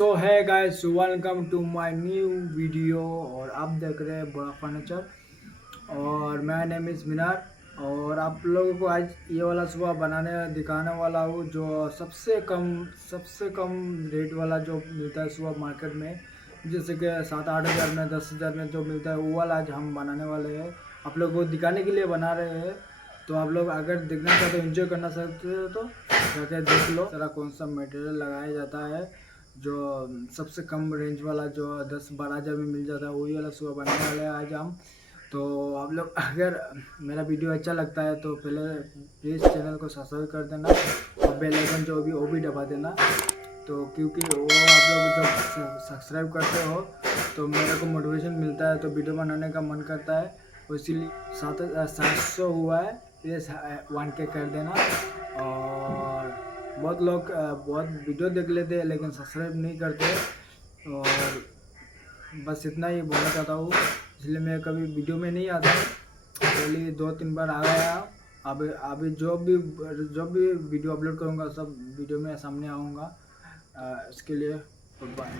So hi guys, welcome to my new video. और आप देख रहे हैं बड़ा फर्नीचर और मैं नेम इज़ मिनार। और आप लोगों को आज ये वाला सुबह बनाने दिखाने वाला हूँ जो सबसे कम रेट वाला जो मिलता है सुबह मार्केट में, जैसे कि 7-8 हज़ार में 10 हज़ार में जो मिलता है वो वाला आज हम बनाने वाले हैं। आप लोगों को दिखाने के लिए बना रहे हैं, तो आप लोग अगर देखना चाहते हो, एंजॉय करना चाहते हो तो जाके देख लो सारा कौन सा मटेरियल लगाया जाता है। जो सबसे कम रेंज वाला जो 10-12 हज़ार में मिल जाता है वही वाला सुबह बनाने वाले हैं आज हम। तो आप लोग अगर मेरा वीडियो अच्छा लगता है तो पहले प्लीज़ चैनल को सब्सक्राइब कर देना और बेल आइकन जो भी वो भी दबा देना। तो क्योंकि वो आप लोग जब सब्सक्राइब करते हो तो मेरे को मोटिवेशन मिलता है, तो वीडियो बनाने का मन करता है। तो इसीलिए 700 हुआ है, प्लीज़ 1K कर देना। और बहुत लोग बहुत वीडियो देख लेते हैं लेकिन सब्सक्राइब नहीं करते, और बस इतना ही बोलना चाहता हूँ। इसलिए मैं कभी वीडियो में नहीं आता हूँ, पहले 2-3 बार आ गया। अभी जो भी वीडियो अपलोड करूँगा सब वीडियो में सामने आऊँगा। इसके लिए goodbye.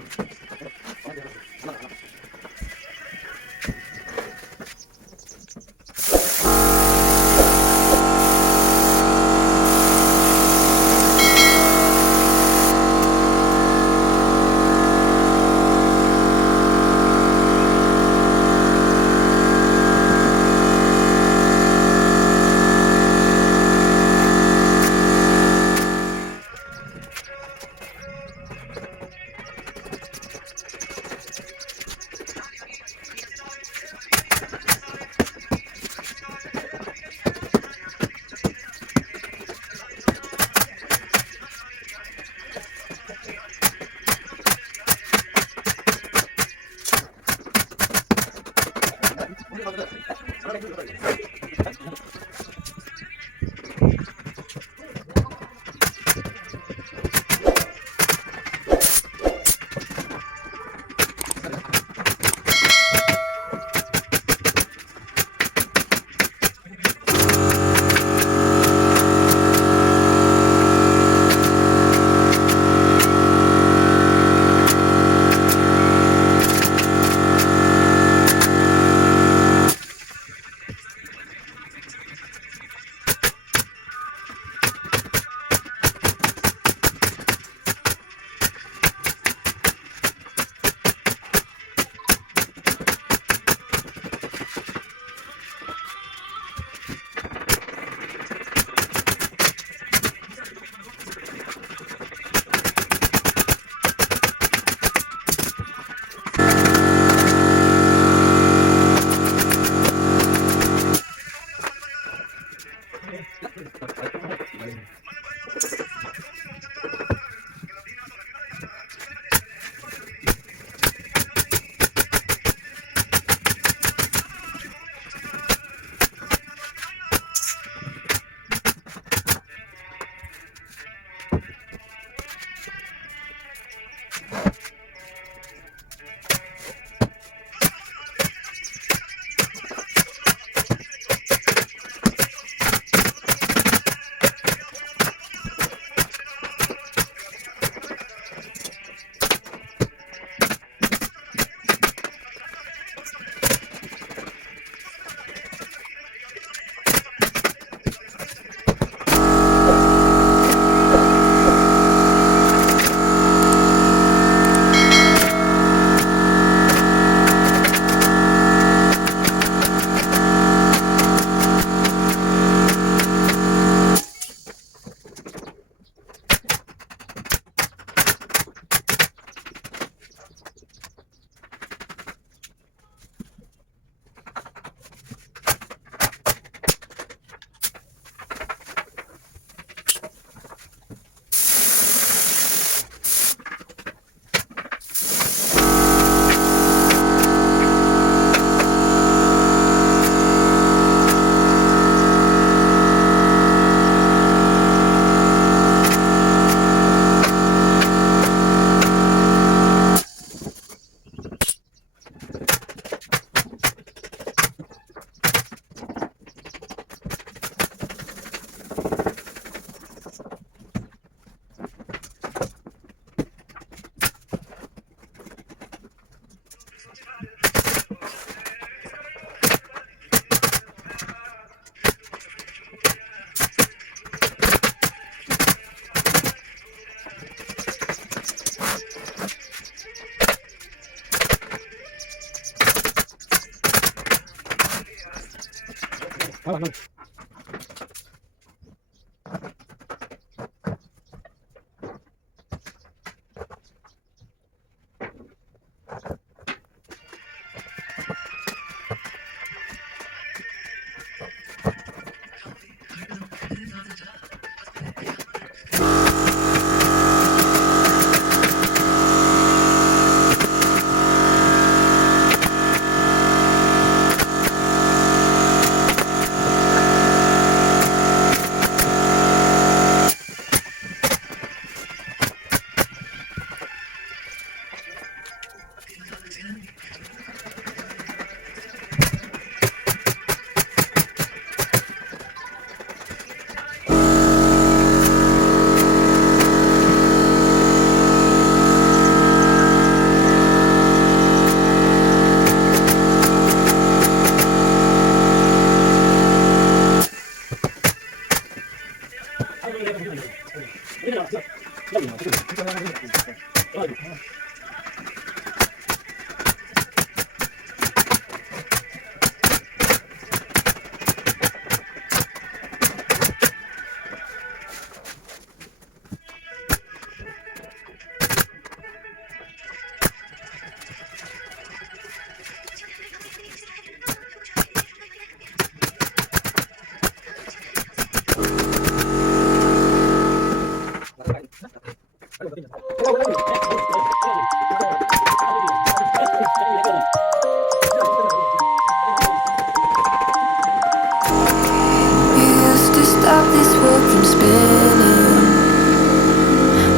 Stop this world from spinning.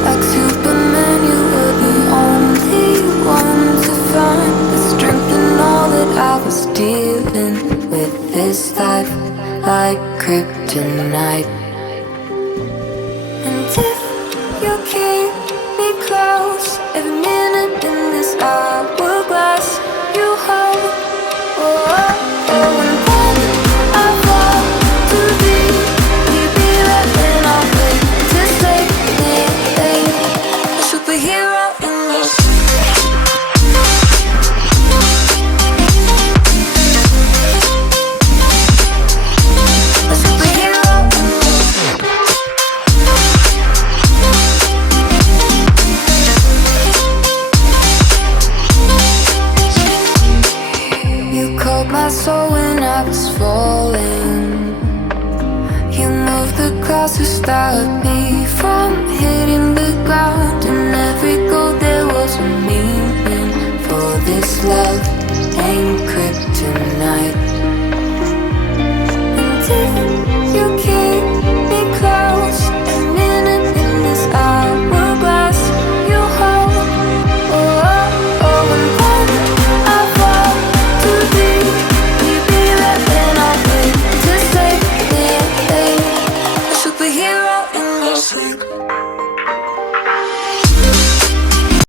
Like Superman, you were the only one to find the strength in all that I was dealing with this life, like kryptonite. And if you keep me close, every minute in this hourglass, you hold. Oh, oh, oh, and then I fall too deep. Superhero in me. A superhero in me. You called my soul when I was falling. You moved the clouds to stop me from hitting the ground. In every goal there was a meaning. For this love ain't